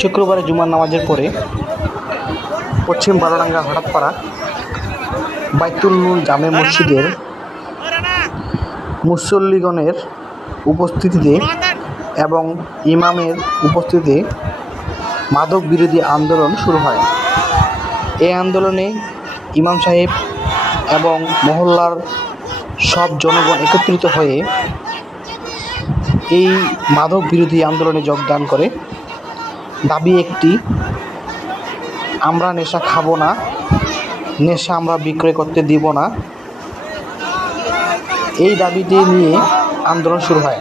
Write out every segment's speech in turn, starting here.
শুক্রবারে জুমার নামাজের পরে পশ্চিম বারোডাঙ্গা হঠাৎপাড়া বাইতুল নূর জামে মসজিদের মুসল্লিগণের উপস্থিতিতে এবং ইমামের উপস্থিতিতে মাদক বিরোধী আন্দোলন শুরু হয়। এই আন্দোলনে ইমাম সাহেব এবং মহল্লার সব জনগণ একত্রিত হয়ে এই মাদক বিরোধী আন্দোলনে যোগদান করে। দাবি একটি, আমরা নেশা খাবো না, নেশা আমরা বিক্রয় করতে দিব না। এই দাবিটি নিয়ে আন্দোলন শুরু হয়।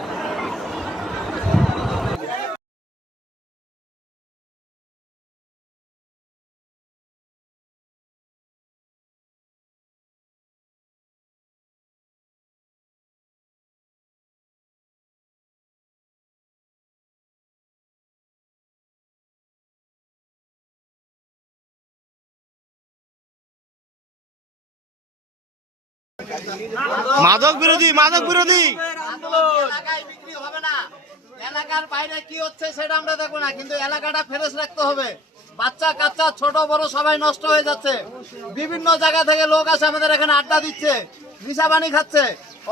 মাদক বিরোধী এলাকায় বিক্রি হবে না। এলাকার বাইরে কি হচ্ছে সেটা আমরা দেখবো না, কিন্তু এলাকাটা ফ্রেশ রাখতে হবে। বাচ্চা কাচ্চা ছোট বড় সবাই নষ্ট হয়ে যাচ্ছে। বিভিন্ন জায়গা থেকে লোক আসে আমাদের এখানে আড্ডা দিচ্ছে, নিশা পানি খাচ্ছে।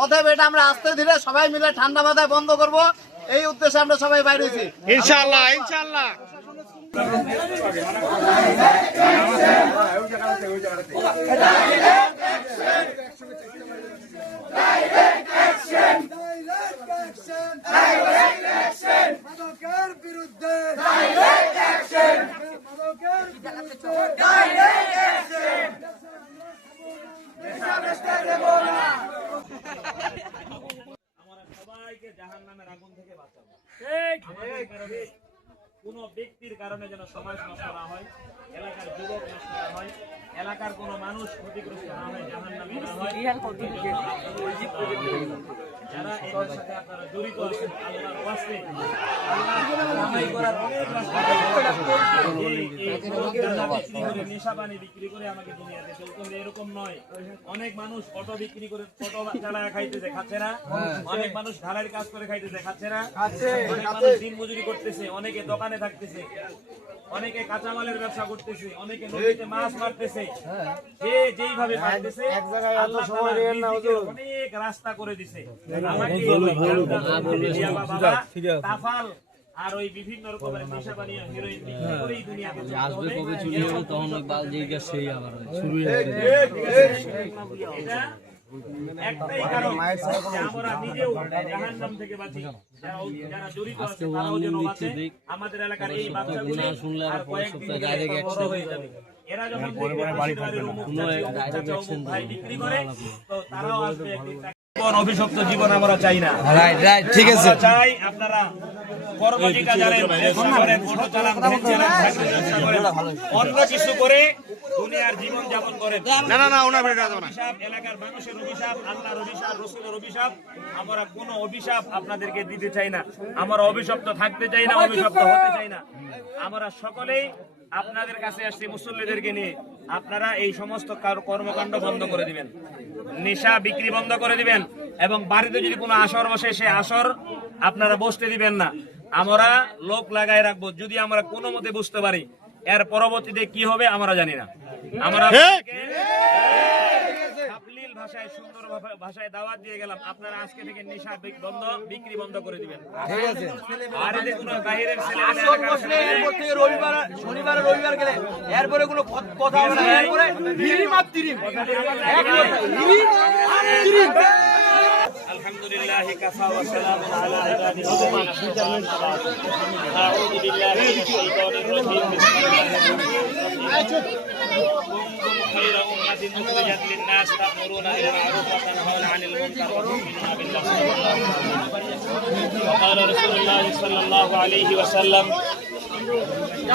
অতএব এটা আমরা আস্তে ধীরে সবাই মিলে ঠান্ডা মাথায় বন্ধ করব, এই উদ্দেশ্যে আমরা সবাই বাইরে হয়েছি। ইনশাআল্লাহ ইনশাআল্লাহ। সবাইকে জাহান্নামের আগুন থেকে বাঁচাবো। কোন ব্যক্তির কারণে যেন সমাজ নষ্ট না হয়, এলাকার যুবক নষ্ট না হয়, এলাকার কোন মানুষ ক্ষতিগ্রস্ত না হয়, জাহান্নামী না হয়। যারা এর সাথে আপনারা জড়িত আছেন, আল্লাহর ওয়াস্তে কামাই করার অনেক রাস্তা নেশা পানি বিক্রি করে আমাকে দুনিয়াতে চলতে হবে এরকম নয়। অনেক মানুষ অটো বিক্রি করে অটো চালায় খাইতেছে, খাচ্ছে না? অনেক মানুষ ঢালাইয়ের কাজ করে খাইতেছে, খাচ্ছে না? অনেক মানুষ দিন মজুরি করতেছে, অনেকে দোকানে থাকতেছে, অনেকে কাঁচামালের ব্যবসা করতেছে, অনেকে নদীতে মাছ মারতেছে। যে যেইভাবে পারতেছে আল্লাহ অনেক রাস্তা করে দিছে। আমাকে তাফাল আর ওই বিভিন্ন রকমের নেশা বানিয়ে হিরোইন বিক্রি করেই দুনিয়াতে আসবে। কবে চুরি হবে তখন ওই বাল যেই সেই আবার শুরু হয়ে যাবে। এটা একটাই কারণ যে আমরা নিজেও জাহান্নাম থেকে বাঁচি, যারা জড়িত আছে তারাও যেন বাঁচে। আমাদের এলাকার এই বাচ্চাগুলো আর কয়েকদিন বড় হয়ে যাবে। এরা যখন ভাই বিক্রি করে তো তারাও আসবে একদিন। অভিশপ্ত জীবন আমরা চাই না। ঠিক আছে, চাই আপনারা কর্মজীবিকা জানেন, অটো চালান, অন্য কিছু করে দুনিয়ার জীবন যাপন করেন। এলাকার মানুষের অভিশাপ, আল্লাহর অভিশাপ, রাসূলের অভিশাপ, আমরা কোনো অভিশাপ আপনাদেরকে দিতে চাই না। আমরা অভিশপ্ত থাকতে চাই না, অভিশপ্ত হতে চাই না। আমরা সকলেই আপনাদের কাছে আসছি মুসল্লিদেরকে নিয়ে, আপনারা এই সমস্ত কর্মকাণ্ড বন্ধ করে দিবেন, নেশা বিক্রি বন্ধ করে দিবেন, এবং বাড়িতে যদি কোনো আসর বসে সে আসর আপনারা বসতে দিবেন না। আমরা লোক লাগাই রাখবো, যদি আমরা কোনো মতে বুঝতে পারি এর পরবর্তীতে কি হবে আমরা জানি না। আমরা ভাষায় সুন্দর ভাষায় দাওয়াত দিয়ে গেলাম, আপনারা আজকে থেকে নেশা বিক্রি বন্ধ করে দিবেন। আর এতে কোনো বাইরের শনিবার রবিবার গেলে এরপরে কোনো কথা হবে না, এরপরে আলহামদুলিল্লাহ কাফা ওয়া সালামুন আলা ইবাদিহি আউযু বিল্লাহি মিনাশ শাইতানির রাজীম خير أمة أخرجت للناس تأمرون بالمعروف وتنهون عن المنكر وتؤمنون بالله. وقال رسول الله صلى الله عليه وسلم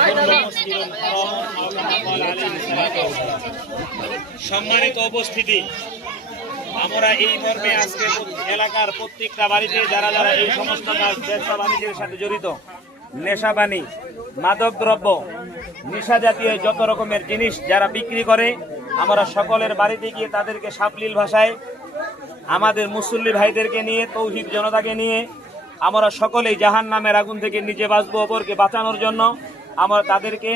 كل مسلم حرام أو كما قال عليه الصلاة والسلام. সম্মানিত উপস্থিতি, আমরা এই মর্মে আজকে এলাকার প্রত্যেকটা বাড়িতে যারা যারা এই সমস্ত ব্যবসা বাণিজ্যের সাথে জড়িত, নেশা পানি, মাদক দ্রব্য, নেশা জাতীয় যত রকমের জিনিস যারা বিক্রি করে, আমরা সকলের বাড়িতে গিয়ে তাদেরকে সাবলীল ভাষায় আমাদের মুসল্লি ভাইদেরকে নিয়ে, তৌহিদ জনতাকে নিয়ে আমরা সকলেই জাহান্নামের আগুন থেকে নিজে বাঁচবো, অপরকে বাঁচানোর জন্য আমরা তাদেরকে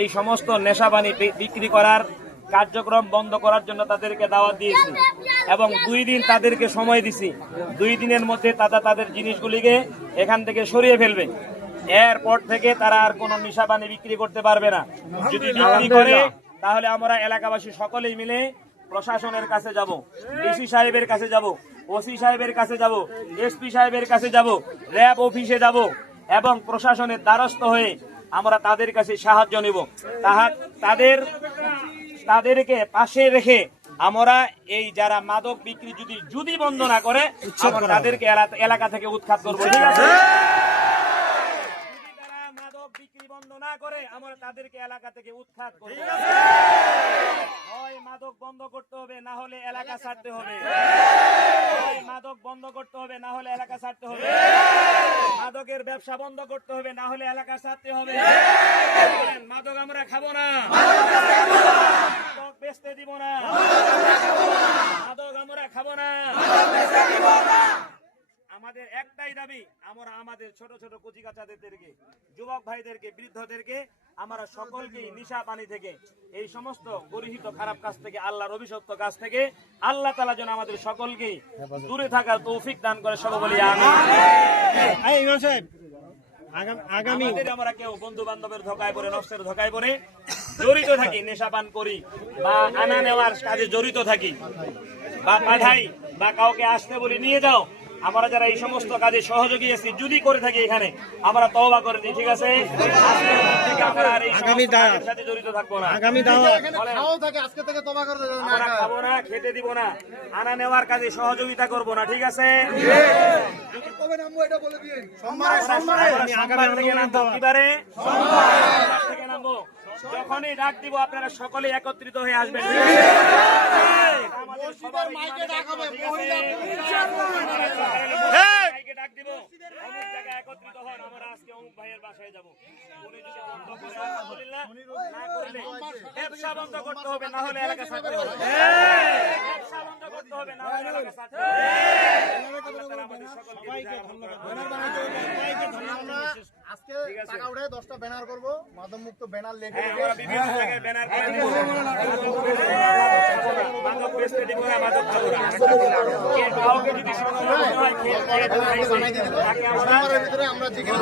এই সমস্ত নেশাবানি বিক্রি করার কার্যক্রম বন্ধ করার জন্য তাদেরকে দাওয়াত দিয়েছি এবং 2 দিন তাদেরকে সময় দিছি। 2 দিনের মধ্যে তারা তাদের জিনিসগুলিকে এখান থেকে সরিয়ে ফেলবে। এরপর থেকে তারা আর কোনো নেশাবানি বিক্রি করতে পারবে না। যদি বিক্রি করে তাহলে আমরা এলাকাবাসী সকলেই মিলে প্রশাসনের কাছে যাব, ডিসি সাহেবের কাছে যাব, ওসি সাহেবের কাছে যাব, এসপি সাহেবের কাছে যাব, র্যাব অফিসে যাব এবং প্রশাসনের দ্বারস্থ হয়ে আমরা তাদের কাছে সাহায্য নেব। তাদেরকে পাশে রেখে আমরা এই যারা মাদক বিক্রি যদি বন্ধ না করে আমরা তাদেরকে এলাকা থেকে উৎখাত করবো। ঠিক আছে? যদি তারা মাদক বিক্রি বন্ধ না করে আমরা তাদেরকে এলাকা থেকে উৎখাত করবো। হয় মাদক বন্ধ করতে হবে, না হলে এলাকা ছাড়তে হবে। হয় মাদক বন্ধ করতে হবে, না হলে এলাকা ছাড়তে হবে। মাদকের ব্যবসা বন্ধ করতে হবে, না হলে এলাকা ছাড়তে হবে। মাদক আমরা খাবো না, মাদক বেচতে দিব না, মাদক আমরা খাবো না। আমাদের একটাই দাবি, আমরা আমাদের ছোট ছোট কচিকাচাদেরকে, যুবক ভাইদেরকে, বৃদ্ধদেরকে আমরা সকলকে নিশা পানি থেকে, এই সমস্ত গরিহিত খারাপ কাজ থেকে, আল্লাহর অভিশপ্ত কাজ থেকে আল্লাহ তাআলা যেন আমাদের সকলকে দূরে থাকার তৌফিক দান করে। সব বলি আমিন। আমাদের আমরা কেউ বন্ধু বান্ধবের ধোকায় পড়ে, নফসের ধোকায় পড়ে জড়িত থাকি, নেশাপান করি বা আনা নেওয়ার কাজে জড়িত থাকি বা পাঠাই বা কাউকে আসতে বলি নিয়ে যাও, আমরা যারা এই সমস্ত কাজে সহযোগী আছি যদি করে থাকি এখানে আমরা তওবা করে দিই। ঠিক আছে? আমরা এই সমস্ত কাজের সাথে জড়িত থাকবো না। আমরা খাবো না, খেতে দিব না, আনা নেওয়ার কাজে সহযোগিতা করবো না। ঠিক আছে? সোমবার থেকে নামবো। কিবারে? সোমবার থেকে নামবো। যখনই ডাক দিব আপনারা সকলে একত্রিত হয়ে আসবেন। আমাদের সবার মাইকে ডাক হবে, মাইকে ডাক দিব, অমুক জায়গায় একত্রিত হন, আমরা আজকে অমুক ভাইয়ের বাসায় যাব। উনি যদি বন্ধ করে আলহামদুলিল্লাহ, না করলে ব্যবসা বন্ধ করতে হবে, না হলে এলাকা ছাড়তে হবে। ব্যবসা বন্ধ করতে হবে, না হলে এলাকা ছাড়তে হবে। আমাদের সকলকে আজকে টাকা উঠে 10টা ব্যানার করব, মাদক মুক্ত ব্যানার লিখে আমরা বিভিন্ন জায়গায় ব্যানার করে দিব। মাদক বেচতে দিব না, মাদক খাবো না। কাউকে যদি সমস্যা হয় খেয়ে পড়ে তাকে আমরা ভিতরে আমরা জিজ্ঞেস